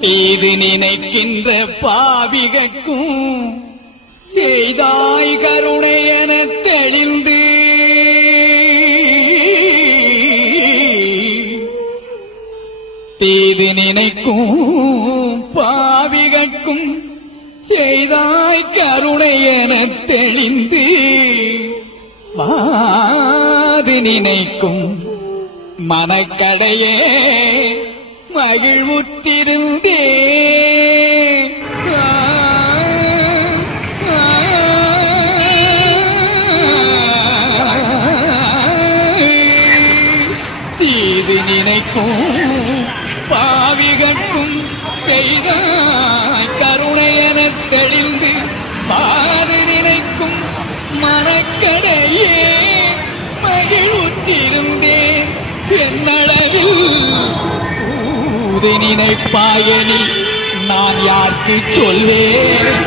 இது நினைக்கின்ற பாவிகக்கும் செய்தாய் கருணை என தெளிந்து. தீது நினைக்கும் பாவிகக்கும் செய்தாய் கருணை என தெளிந்து. மாது நினைக்கும் மனக்கடையே மகிழ்வுற்றிருந்தே தீது நினைக்கும் பாவிகட்கும் செய்த கருணையென தெளிந்து பாது நினைக்கும் மனக்கடையே மகிழ்வுற்றிருந்தேன். என்னளவில் ஊதி நினைப்பாயனில் நான் யாருக்கு சொல்வேன்?